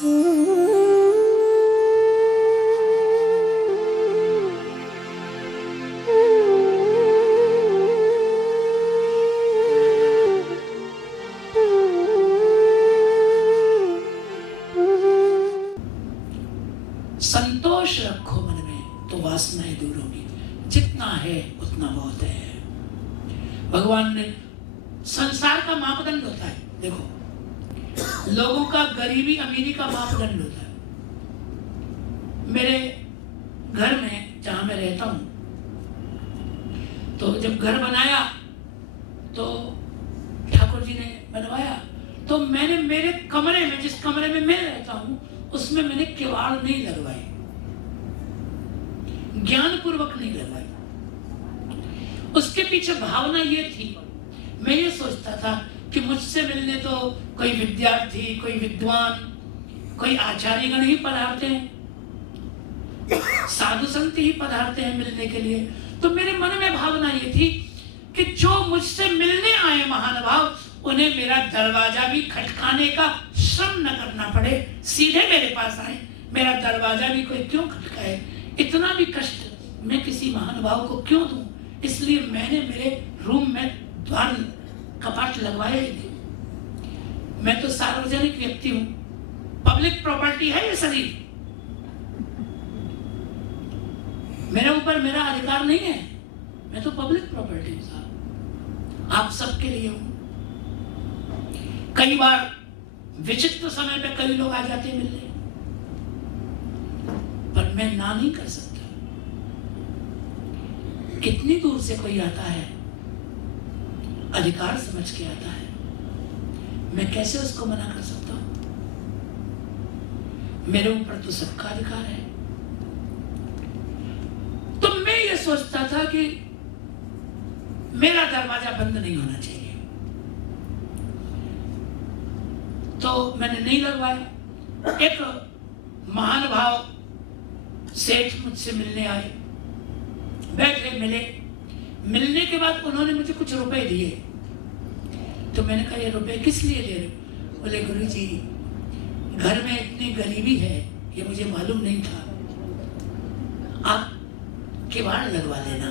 संतोष रखो मन में तो वासनाएं दूर होगी। जितना है उतना बहुत है। भगवान ने संसार का मापदंड होता है, देखो लोगों का गरीबी अमीरी का मापदंड होता है। मेरे घर में जहां मैं रहता हूं, तो जब घर बनाया तो ठाकुर जी ने बनवाया, तो मैंने मेरे कमरे में, जिस कमरे में मैं रहता हूं, उसमें मैंने किवाड़ नहीं लगवाए, ज्ञानपूर्वक नहीं लगवाई। उसके पीछे भावना ये थी, मैं ये सोचता था कि मुझसे मिलने तो कोई विद्यार्थी, कोई विद्वान, कोई आचार्यगण ही पधारते हैं, साधु संत ही पधारते हैं मिलने के लिए। तो मेरे मन में भावना ये थी कि जो मुझसे मिलने आए महानुभाव, उन्हें मेरा दरवाजा भी खटकाने का श्रम न करना पड़े, सीधे मेरे पास आए, मेरा दरवाजा भी कोई क्यों खटकाए, इतना भी कष्ट मैं किसी महानुभाव को क्यों दूं। इसलिए मैंने मेरे रूम में द्वार कपाट लगवाए ही नहीं। मैं तो सार्वजनिक व्यक्ति हूं, पब्लिक प्रॉपर्टी है ये शरीर, मेरे ऊपर मेरा अधिकार नहीं है, मैं तो पब्लिक प्रॉपर्टी हूं साहब, आप सबके लिए हूं। कई बार विचित्र समय पे कई लोग आ जाते मिलने, पर मैं ना नहीं कर सकता। कितनी दूर से कोई आता है, अधिकार समझ के आता है, मैं कैसे उसको मना कर सकता हूं? मेरे ऊपर तो सबका अधिकार है। तो मैं ये सोचता था कि मेरा दरवाजा बंद नहीं होना चाहिए, तो मैंने नहीं लगवाया। एक महानुभाव सेठ मुझसे मिलने आए, बैठे, मिलने के बाद उन्होंने मुझे कुछ रुपए दिए। तो मैंने कहा ये रुपए किस लिए दे रहे हो? बोले गुरुजी घर में इतनी गरीबी है, ये मुझे मालूम नहीं था, आप किवाड़ लगवा लेना।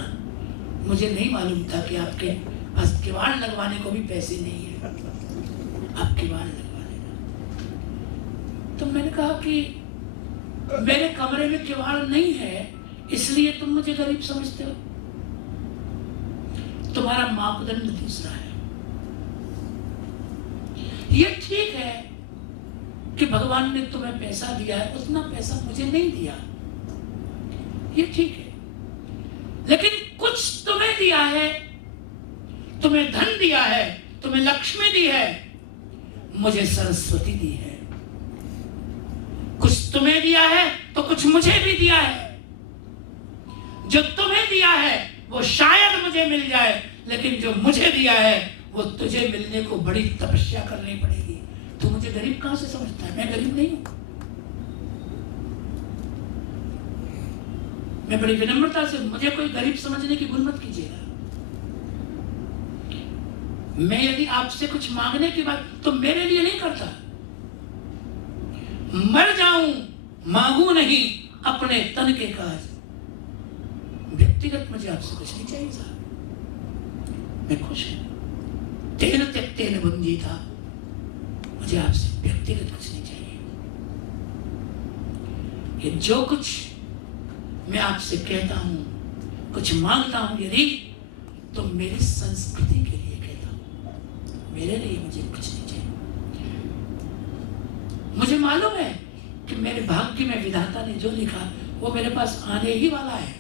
मुझे नहीं मालूम था कि आपके पास किवाड़ लगवाने को भी पैसे नहीं है, आप किवाड़ लगवा लेना। तो मैंने कहा कि मेरे कमरे में किवाड़ नहीं है, इसलिए तुम मुझे गरीब समझते हो? तुम्हारा मापदंड दूसरा है। ये ठीक है कि भगवान ने तुम्हें पैसा दिया है, उतना पैसा मुझे नहीं दिया, ये ठीक है, लेकिन कुछ तुम्हें दिया है, तुम्हें धन दिया है, तुम्हें लक्ष्मी दी है, मुझे सरस्वती दी है। कुछ तुम्हें दिया है तो कुछ मुझे भी दिया है। जो तुम्हें दिया है वो शायद मुझे मिल जाए, लेकिन जो मुझे दिया है वो तुझे मिलने को बड़ी तपस्या करनी पड़ेगी। तू मुझे गरीब कहां से समझता है? मैं गरीब नहीं हूं। मैं बड़ी विनम्रता से, मुझे कोई गरीब समझने की भूल मत कीजिएगा। मैं यदि आपसे कुछ मांगने की बात तो मेरे लिए नहीं करता, मर जाऊं मांगू नहीं अपने तन के काज। व्यक्तिगत मुझे आपसे कुछ नहीं चाहिए साहब, मैं खुश हूं। तेन त्यक्तेन भुंजीता, मुझे आपसे व्यक्तिगत कुछ नहीं चाहिए। ये जो कुछ मैं आपसे कहता हूं, कुछ मांगता हूं, यदि तो मेरी संस्कृति के लिए कहता हूं, मेरे लिए मुझे कुछ नहीं चाहिए। मुझे मालूम है कि मेरे भाग्य में विधाता ने जो लिखा वो मेरे पास आने ही वाला है,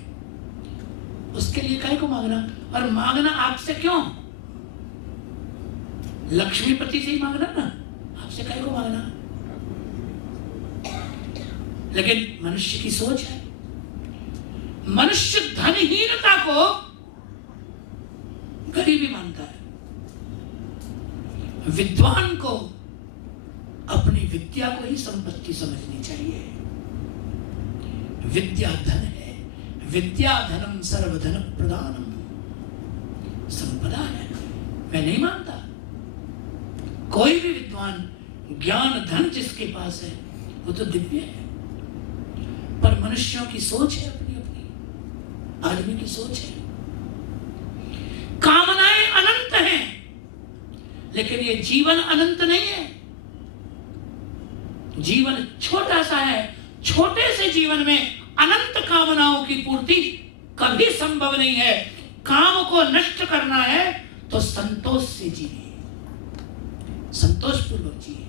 उसके लिए काहे को मांगना? और मांगना आपसे क्यों? लक्ष्मीपति से ही मांगना ना, आपसे काहे को मांगना? लेकिन मनुष्य की सोच है, मनुष्य धनहीनता को गरीबी मानता है। विद्वान को अपनी विद्या को ही संपत्ति समझनी चाहिए। विद्या धन है, विद्या धनम सर्वधन प्रदानम, संपदा है। मैं नहीं मानता कोई भी विद्वान, ज्ञान धन जिसके पास है वो तो दिव्य है। पर मनुष्यों की सोच है अपनी अपनी, आदमी की सोच है। कामनाएं अनंत हैं, लेकिन ये जीवन अनंत नहीं है। जीवन छोटा सा है। छोटे से जीवन में अनंत कामनाओं की पूर्ति कभी संभव नहीं है। काम को नष्ट करना है तो संतोष से जिए, संतोष पूर्वक जिए।